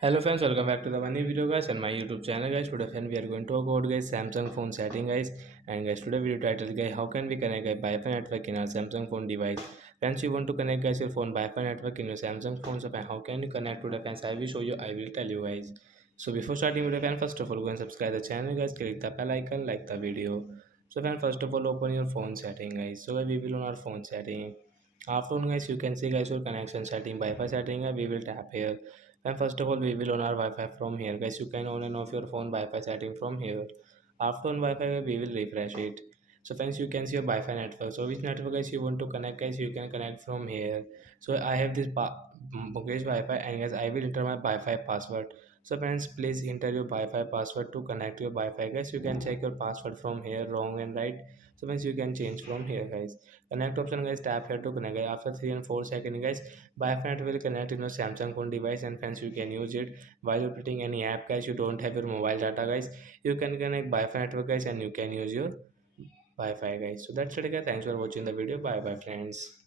Hello friends, welcome back to the one new video guys and my YouTube channel guys. Today friend we are going to talk about guys Samsung phone setting guys, and guys today video title guys, how can we connect a Wi-Fi network in our Samsung phone device. Friends, you want to connect guys your phone Wi-Fi network in your Samsung phone, so how can you connect to the friends? I will show you, I will tell you guys. So before starting video friend, first of all go and subscribe the channel guys, click the bell icon, like the video. So friend, first of all open your phone setting guys. So guys, we will on our phone setting. After on guys, you can see guys your connection setting, Wi-Fi setting, we will tap here. And first of all, we will on our Wi-Fi from here. Guys, you can on and off your phone Wi-Fi setting from here. After on Wi-Fi, we will refresh it. So friends, you can see your Wi-Fi network. So which network guys you want to connect, guys, you can connect from here. So I have this Mukesh Wi-Fi, and guys, I will enter my Wi-Fi password. So friends, please enter your Wi-Fi password to connect your Wi-Fi. Guys, you can check your password from here, wrong and right. So friends, you can change from here, guys. Connect option, guys, tap here to connect. Guys. After 3 and 4 seconds, guys, Wi-Fi will connect in your Samsung phone device, and friends, you can use it while operating any app, guys. You don't have your mobile data, guys. You can connect Wi-Fi network, guys, and you can use your Wi-Fi, guys. So that's it, guys. Thanks for watching the video. Bye, bye, friends.